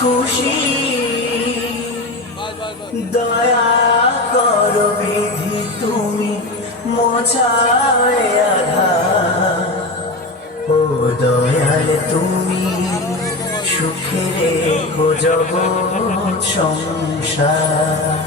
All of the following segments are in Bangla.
খুশি দয়া করো বিধি তুমি মোছায় আধার ও দয়াল তুমি সুখে রেখো জগৎ সংসার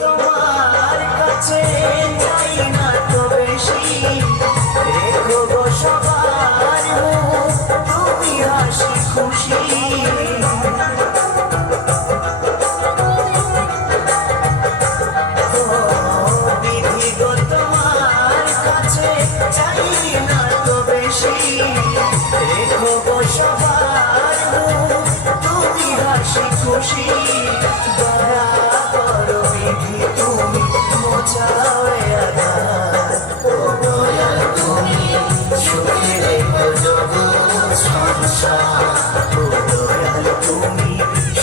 তোমার কাছে চাই না তো বেশি রেখো গো সবার মুখ তুমি হাসি খুশি বিধি গো তোমার কাছে চাই না তো বেশি রেখো গো সবার মুখ তুমি হাসি খুশি দয়া করো বিধি তুমি মোছায় আধার ও দয়াল তুমি সুখে রেখো জগৎ সংসার ও দয়াল তুমি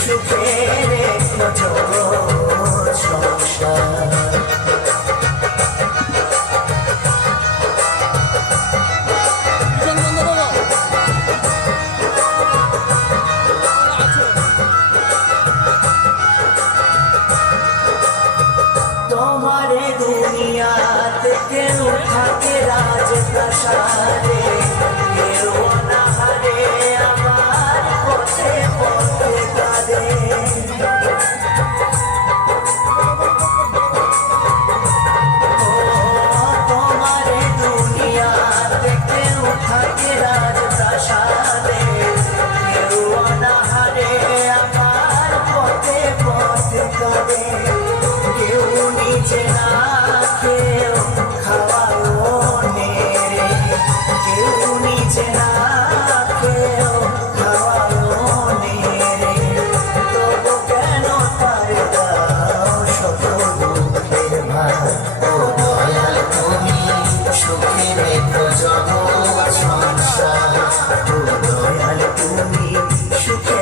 সুখে রেখো জগৎ সংসার তোমারে দুনিয়াতে কেউ থাকে রাজপ্রাসাদে কেউ অনাহারে আমার পথে পথে কাঁদে তোমারে দুনিয়াতে কেউ থাকে রাজপ্রাসাদে কেউ অনাহারে আমার পথে পথে কাঁদে কেউ নিচে না কেউ খাওয়াও নেড়ে কেউ নিচে না কেউ খাওয়াও নেড়ে তবু কেন পারে দাও শত দুঃখের ভার ও দয়াল তুমি সুখে রেখো জগৎ সংসার ও দয়াল তুমি সুখে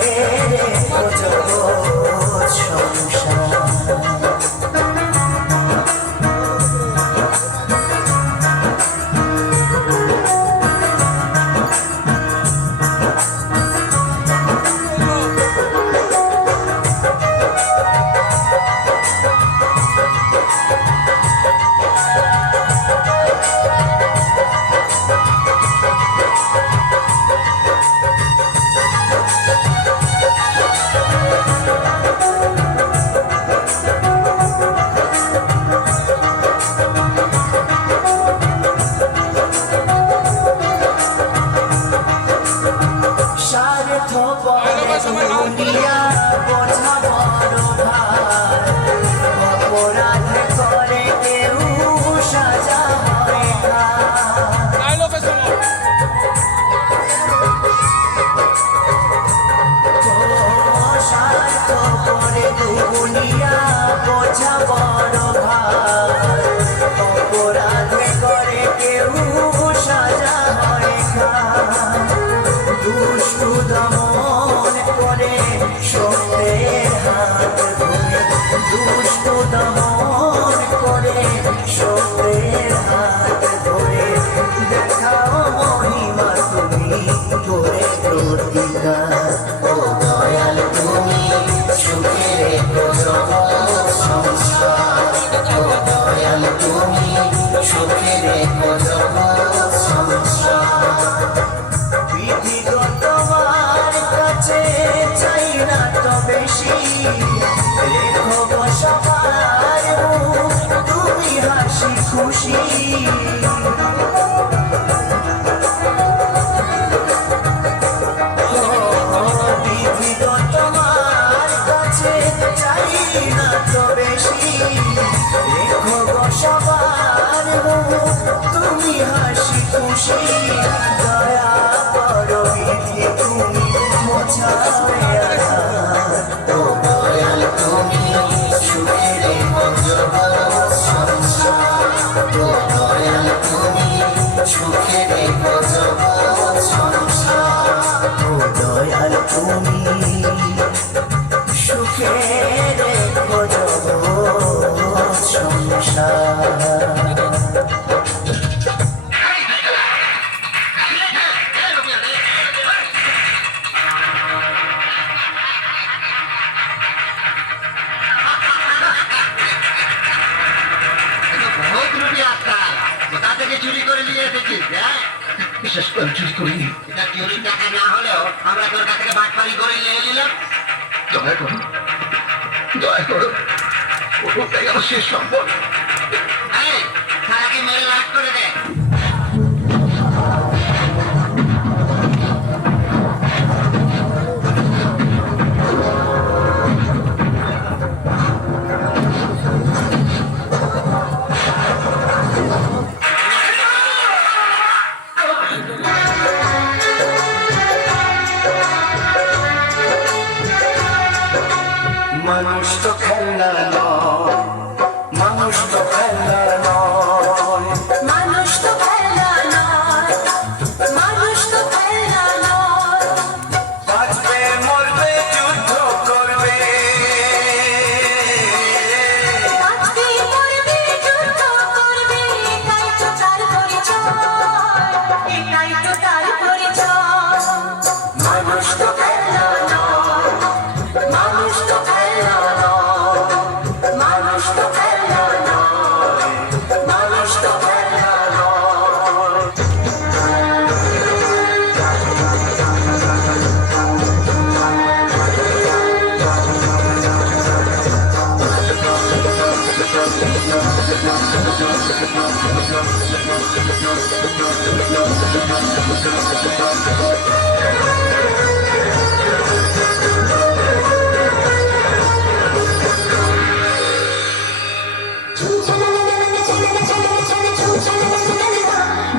রেখো জগৎ সংসার দুনিয়া বোঝা বড় ভার অপরাধ করে কেউ সাজা হয় স্বার্থ করে দুনিয়া বোঝা বড় ভার অপরাধ করে কেউ সাজা হয় দুষ্টু দমন করে সত্যের হাত ধরে দুষ্ট দমন করে সত্যের হাত ধরে দেখাও মহিমা তুমি করে প্রতিকার ও দয়াল তুমি সুখে রেখো জগৎ সংসার ও দয়াল তুমি সুখে রেখো জগৎ সংসার বিধি গো তোমার কাছে চাই না তো বেশি রেখো গো সবার মুখ তুমি হাসি খুশি বিধি গো তোমার কাছে চাই না তো বেশি রেখো গো তুমি হাসি খুশি দয়া করো বিধি তুমি মোছাবে আধার ও দয়াল তুমি সুখের জগৎ সংসার ও দয়াল তুমি সুখের জগৎ সংসার ও দয়াল তুমি সুখের জগৎ সংসার। চুরি করে নিয়ে এসেছিস? বিশেষ করে চুরি করিনি। এটা চুরি টাকা না হলেও আমরা তোর কাছ থেকে বাটপারি করে নিয়ে নিলাম। দয়া করো, দয়া করো, ওটাই আমার শেষ সম্পদ। সারাকে মেরে লাট করে দে। মানুষ তো খেলনা নয়, মানুষ তো খেলনা নয়, মানুষ তো খেলনা নয়, মানুষ তো খেলনা নয়। বাঁচবে মরবে যুদ্ধ করবে, বাঁচবে মরবে যুদ্ধ করবে, এটাই তো তার পরিচয়, এটাই তো তার পরিচয়। মানুষ তো খেলনা নয়, মানুষ তো খেলনা নয়, মানুষ তো খেলনা নয়, মানুষ তো খেলনা নয়।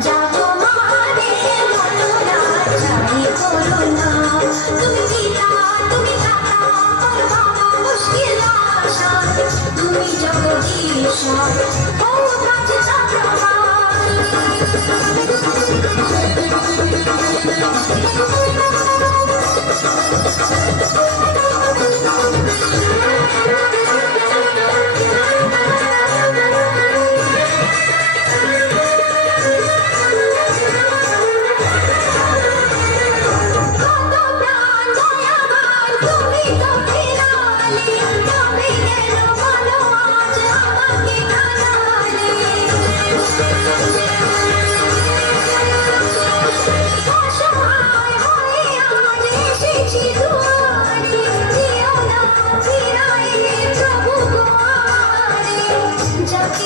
যাবো মারে মনোরা চাই করোনা, তুমি জিতা তুমি থাকা করবাবা মুশকিল আশা, তুমি জগদীশ ও কাছে যাকে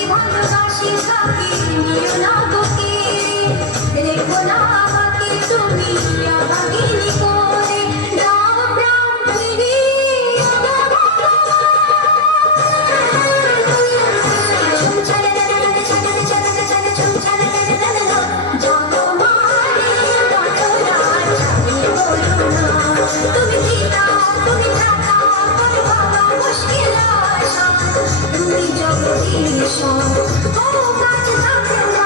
ভালোবাসি থাকি নিও না তোকে, রেখো না আমাকে তুমি অভাগিনী করে, রাম রাম ফিরিয়ে দেবো। তুমি জিতা তুমি থাকা করবাবা মুশকিল আশা, তুমি জগদীশ ও কাছে থাকতে না।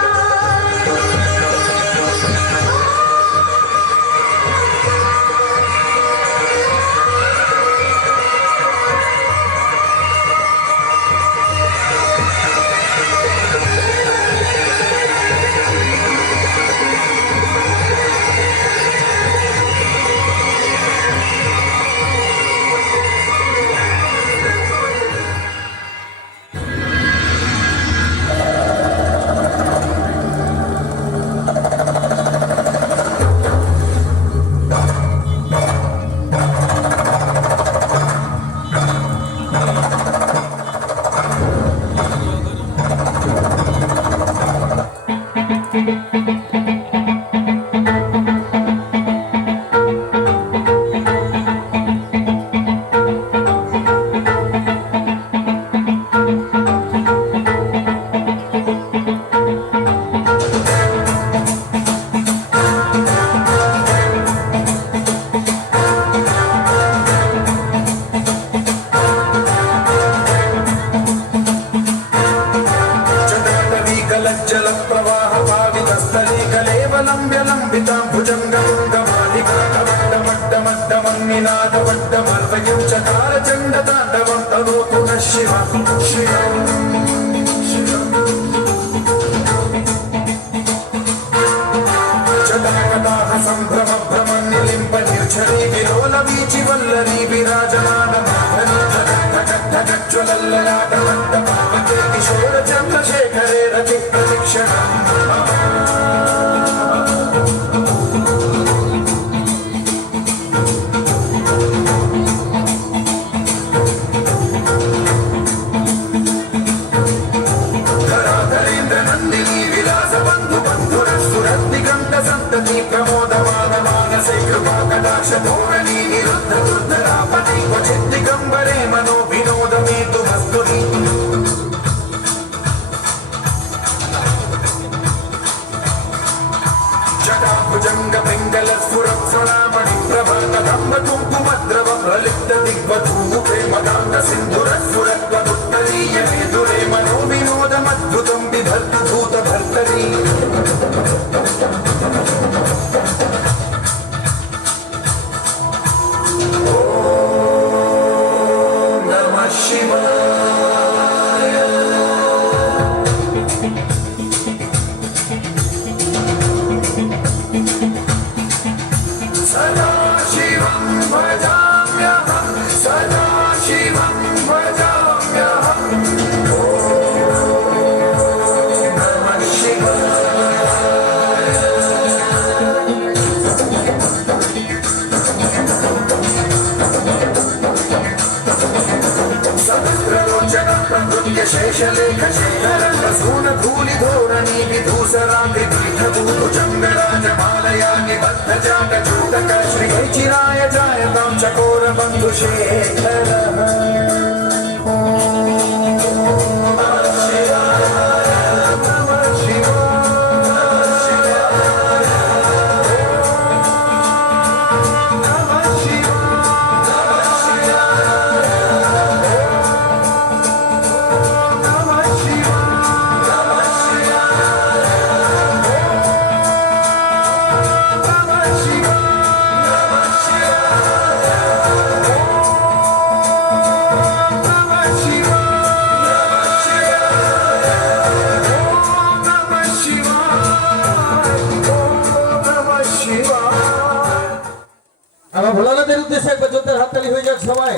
लंबितां भुजङ्गमुण्डमालिकामड्डमड्डमड्डमन्निनादवड्डमर्वयुं चकार चण्डताण्डवं तनोतु नः शिवं शिवम् जटाकटाह सम्भ्रम भ्रमन्निलिम्ब निर्झरी विलोलवीचि वल्लरी विराजमानमाधरी धगज्ज्वलल्ललाटमण्डपावके किशोर चन्द्रशेखरे रति प्रदक्षिणम् संतति प्रमोदमान मानसे कृपा कटाक्ष धोरणी निरुद्ध दुर्धरापति क्वचित् दिगम्बरे मनो विनोद मे तु वस्तुनि जटाभुजङ्ग पिङ्गल स्फुरत्सणामणि प्रभा कदम्ब कुङ्कुमद्रव प्रलिप्त दिग्वधूमुखे मदान्त सिन्धुरस्फुरत्वदुत्तरीय मेधुरे मनो विनोदमद्भुतं बिभर्तु भूतभर्तरी शेषलेख शेखर प्रसून धूलि धोरणी विधूसरांगि भूतभूतुजङ्गराजमालया निबद्ध जाटचूटक श्रीचिराय जायतां चकोर बन्धुशेखरः আমার ভোলানাথের উদ্দেশ্যে একবার জোরদার হাততালি হয়ে যাক সবাই।